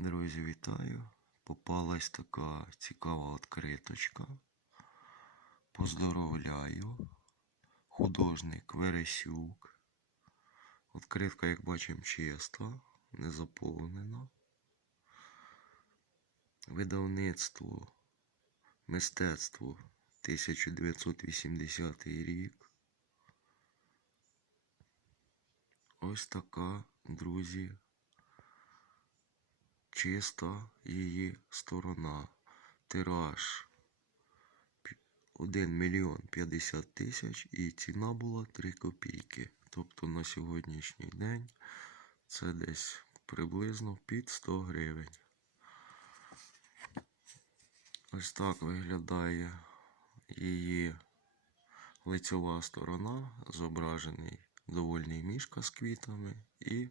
Друзі, вітаю! Попалась така цікава відкриточка. Поздоровляю. Художник Вересюк. Відкритка, як бачимо, чиста, не заповнена. Видавництво Мистецтво 1980 рік. Ось така, друзі, чиста її сторона. Тираж 1 мільйон 50 тисяч і ціна була 3 копійки. Тобто на сьогоднішній день це десь приблизно під 100 гривень. Ось так виглядає її лицьова сторона, зображений довольний мішка з квітами і